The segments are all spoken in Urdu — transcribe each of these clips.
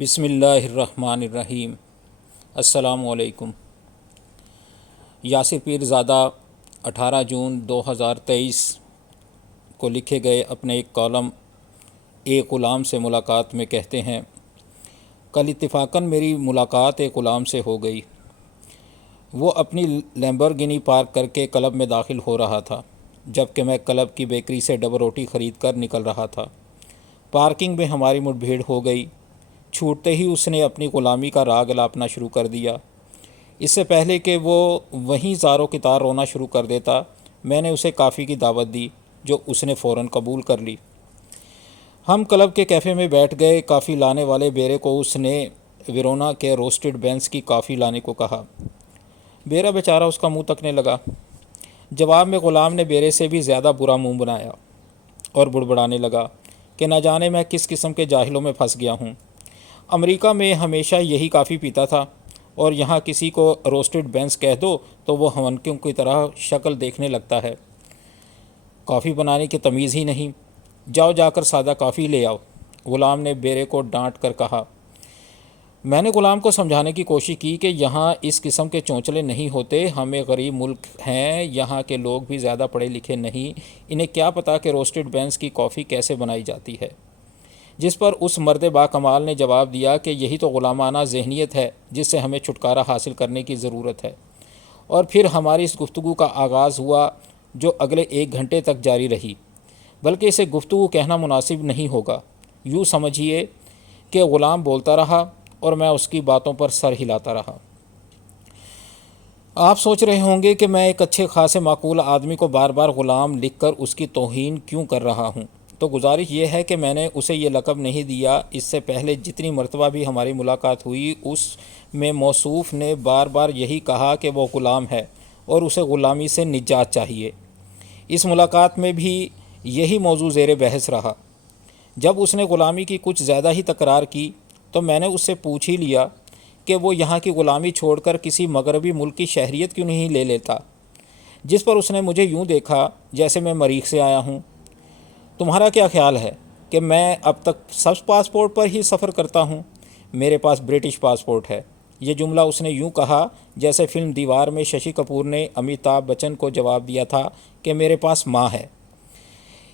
بسم اللہ الرحمن الرحیم۔ السلام علیکم۔ یاسر پیر زادہ 18 جون 2023 کو لکھے گئے اپنے ایک کالم ایک غلام سے ملاقات میں کہتے ہیں، کل اتفاقاً میری ملاقات ایک غلام سے ہو گئی۔ وہ اپنی لیمبورگینی پارک کر کے کلب میں داخل ہو رہا تھا، جبکہ میں کلب کی بیکری سے ڈبل روٹی خرید کر نکل رہا تھا۔ پارکنگ میں ہماری مٹ بھیڑ ہو گئی۔ چھوٹتے ہی اس نے اپنی غلامی کا راگ الاپنا شروع کر دیا۔ اس سے پہلے کہ وہ وہیں زار و کتار رونا شروع کر دیتا، میں نے اسے کافی کی دعوت دی، جو اس نے فوراً قبول کر لی۔ ہم کلب کے کیفے میں بیٹھ گئے۔ کافی لانے والے بیرے کو اس نے ویرونا کے روسٹڈ بینس کی کافی لانے کو کہا۔ بیرا بیچارہ اس کا منہ تکنے لگا۔ جواب میں غلام نے بیرے سے بھی زیادہ برا منہ بنایا اور بڑبڑانے لگا کہ نہ جانے میں کس قسم کے جاہلوں میں پھنس گیا ہوں۔ امریکہ میں ہمیشہ یہی کافی پیتا تھا، اور یہاں کسی کو روسٹڈ بینس کہہ دو تو وہ ہونکیوں کی طرح شکل دیکھنے لگتا ہے۔ کافی بنانے کی تمیز ہی نہیں، جاؤ جا کر سادہ کافی لے آؤ، غلام نے بیرے کو ڈانٹ کر کہا۔ میں نے غلام کو سمجھانے کی کوشش کی کہ یہاں اس قسم کے چونچلے نہیں ہوتے، ہم ایک غریب ملک ہیں، یہاں کے لوگ بھی زیادہ پڑھے لکھے نہیں، انہیں کیا پتہ کہ روسٹڈ بینس کی کافی کیسے بنائی جاتی ہے۔ جس پر اس مرد با کمال نے جواب دیا کہ یہی تو غلامانہ ذہنیت ہے جس سے ہمیں چھٹکارا حاصل کرنے کی ضرورت ہے۔ اور پھر ہماری اس گفتگو کا آغاز ہوا، جو اگلے 1 گھنٹے تک جاری رہی، بلکہ اسے گفتگو کہنا مناسب نہیں ہوگا۔ یوں سمجھیے کہ غلام بولتا رہا اور میں اس کی باتوں پر سر ہلاتا رہا۔ آپ سوچ رہے ہوں گے کہ میں ایک اچھے خاصے معقول آدمی کو بار بار غلام لکھ کر اس کی توہین کیوں کر رہا ہوں۔ تو گزارش یہ ہے کہ میں نے اسے یہ لقب نہیں دیا۔ اس سے پہلے جتنی مرتبہ بھی ہماری ملاقات ہوئی، اس میں موصوف نے بار بار یہی کہا کہ وہ غلام ہے اور اسے غلامی سے نجات چاہیے۔ اس ملاقات میں بھی یہی موضوع زیر بحث رہا۔ جب اس نے غلامی کی کچھ زیادہ ہی تکرار کی تو میں نے اس سے پوچھ ہی لیا کہ وہ یہاں کی غلامی چھوڑ کر کسی مغربی ملک کی شہریت کیوں نہیں لے لیتا، جس پر اس نے مجھے یوں دیکھا جیسے میں مریخ سے آیا ہوں۔ تمہارا کیا خیال ہے کہ میں اب تک سبز پاسپورٹ پر ہی سفر کرتا ہوں؟ میرے پاس برٹش پاسپورٹ ہے۔ یہ جملہ اس نے یوں کہا جیسے فلم دیوار میں ششی کپور نے امیتابھ بچن کو جواب دیا تھا کہ میرے پاس ماں ہے۔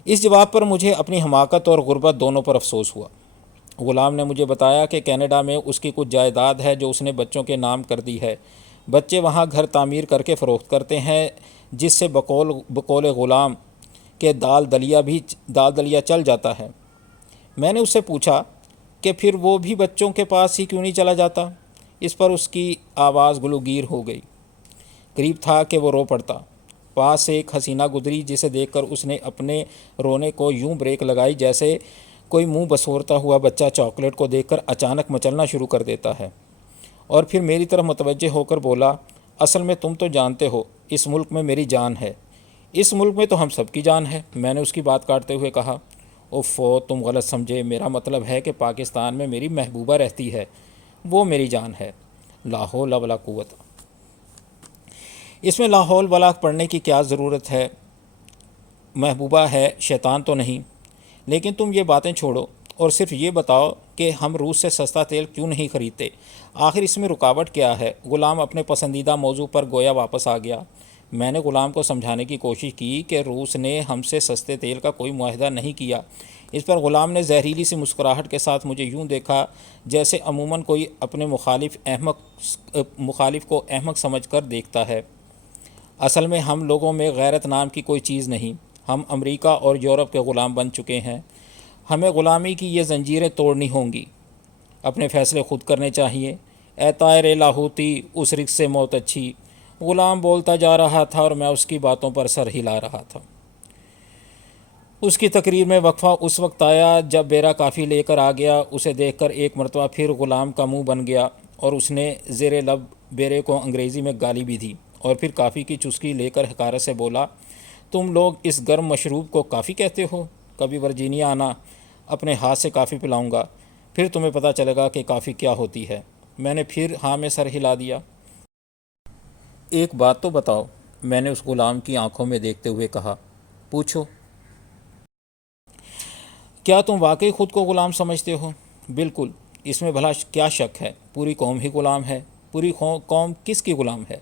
اس جواب پر مجھے اپنی حماقت اور غربت دونوں پر افسوس ہوا۔ غلام نے مجھے بتایا کہ کینیڈا میں اس کی کچھ جائیداد ہے جو اس نے بچوں کے نام کر دی ہے۔ بچے وہاں گھر تعمیر کر کے فروخت کرتے ہیں، جس سے بقول غلام کہ دال دلیا چل جاتا ہے۔ میں نے اس سے پوچھا کہ پھر وہ بھی بچوں کے پاس ہی کیوں نہیں چلا جاتا؟ اس پر اس کی آواز گلوگیر ہو گئی۔ قریب تھا کہ وہ رو پڑتا۔ پاس سے ایک حسینہ گزری جسے دیکھ کر اس نے اپنے رونے کو یوں بریک لگائی جیسے کوئی منہ بسورتا ہوا بچہ چاکلیٹ کو دیکھ کر اچانک مچلنا شروع کر دیتا ہے، اور پھر میری طرف متوجہ ہو کر بولا، اصل میں تم تو جانتے ہو اس ملک میں میری جان ہے، اس ملک میں تو ہم سب کی جان ہے۔ میں نے اس کی بات کاٹتے ہوئے کہا، اوفو تم غلط سمجھے، میرا مطلب ہے کہ پاکستان میں میری محبوبہ رہتی ہے، وہ میری جان ہے۔ لا حول ولا قوت۔ اس میں لا حول ولا پڑھنے کی کیا ضرورت ہے؟ محبوبہ ہے، شیطان تو نہیں۔ لیکن تم یہ باتیں چھوڑو اور صرف یہ بتاؤ کہ ہم روس سے سستا تیل کیوں نہیں خریدتے؟ آخر اس میں رکاوٹ کیا ہے؟ غلام اپنے پسندیدہ موضوع پر گویا واپس آ گیا۔ میں نے غلام کو سمجھانے کی کوشش کی کہ روس نے ہم سے سستے تیل کا کوئی معاہدہ نہیں کیا۔ اس پر غلام نے زہریلی سی مسکراہٹ کے ساتھ مجھے یوں دیکھا جیسے عموماً کوئی اپنے مخالف کو احمق سمجھ کر دیکھتا ہے۔ اصل میں ہم لوگوں میں غیرت نام کی کوئی چیز نہیں، ہم امریکہ اور یورپ کے غلام بن چکے ہیں۔ ہمیں غلامی کی یہ زنجیریں توڑنی ہوں گی، اپنے فیصلے خود کرنے چاہیے۔ اے طائر لاہوتی، اس رزق سے موت اچھی۔ غلام بولتا جا رہا تھا اور میں اس کی باتوں پر سر ہلا رہا تھا۔ اس کی تقریر میں وقفہ اس وقت آیا جب بیرا کافی لے کر آ گیا۔ اسے دیکھ کر ایک مرتبہ پھر غلام کا منہ بن گیا اور اس نے زیر لب بیرے کو انگریزی میں گالی بھی دی، اور پھر کافی کی چسکی لے کر حقارت سے بولا، تم لوگ اس گرم مشروب کو کافی کہتے ہو؟ کبھی ورجینیا آنا، اپنے ہاتھ سے کافی پلاؤں گا، پھر تمہیں پتہ چلے گا کہ کافی کیا ہوتی ہے۔ میں نے پھر ہاں میں سر ہلا دیا۔ ایک بات تو بتاؤ، میں نے اس غلام کی آنکھوں میں دیکھتے ہوئے کہا۔ پوچھو۔ کیا تم واقعی خود کو غلام سمجھتے ہو؟ بالکل۔ اس میں بھلا کیا شک ہے؟ پوری قوم ہی غلام ہے۔ پوری قوم کس کی غلام ہے؟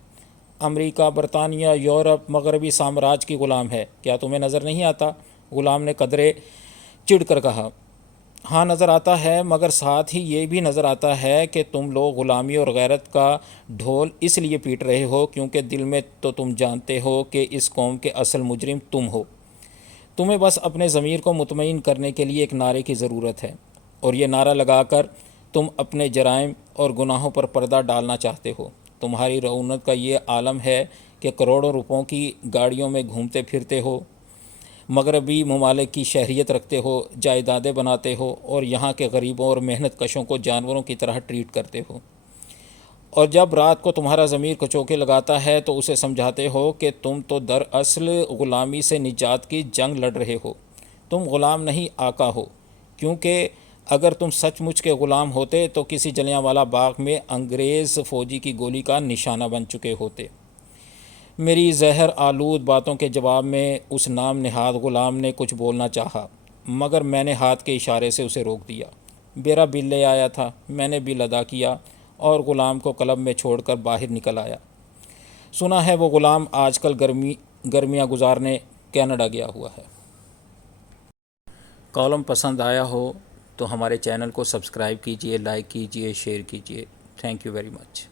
امریکہ، برطانیہ، یورپ، مغربی سامراج کی غلام ہے۔ کیا تمہیں نظر نہیں آتا؟ غلام نے قدرے چڑھ کر کہا۔ ہاں نظر آتا ہے، مگر ساتھ ہی یہ بھی نظر آتا ہے کہ تم لوگ غلامی اور غیرت کا ڈھول اس لیے پیٹ رہے ہو کیونکہ دل میں تو تم جانتے ہو کہ اس قوم کے اصل مجرم تم ہو۔ تمہیں بس اپنے ضمیر کو مطمئن کرنے کے لیے ایک نعرے کی ضرورت ہے، اور یہ نعرہ لگا کر تم اپنے جرائم اور گناہوں پر پردہ ڈالنا چاہتے ہو۔ تمہاری رعونت کا یہ عالم ہے کہ کروڑوں روپوں کی گاڑیوں میں گھومتے پھرتے ہو، مغربی ممالک کی شہریت رکھتے ہو، جائیدادیں بناتے ہو، اور یہاں کے غریبوں اور محنت کشوں کو جانوروں کی طرح ٹریٹ کرتے ہو۔ اور جب رات کو تمہارا ضمیر کچوکے لگاتا ہے تو اسے سمجھاتے ہو کہ تم تو دراصل غلامی سے نجات کی جنگ لڑ رہے ہو۔ تم غلام نہیں، آقا ہو، کیونکہ اگر تم سچ مچ کے غلام ہوتے تو کسی جلیانوالہ باغ میں انگریز فوجی کی گولی کا نشانہ بن چکے ہوتے۔ میری زہر آلود باتوں کے جواب میں اس نام نہاد غلام نے کچھ بولنا چاہا، مگر میں نے ہاتھ کے اشارے سے اسے روک دیا۔ میرا بل لے آیا تھا، میں نے بل ادا کیا اور غلام کو کلب میں چھوڑ کر باہر نکل آیا۔ سنا ہے وہ غلام آج کل گرمیاں گزارنے کینیڈا گیا ہوا ہے۔ کالم پسند آیا ہو تو ہمارے چینل کو سبسکرائب کیجئے، لائک کیجئے، شیئر کیجئے۔ Thank you very much.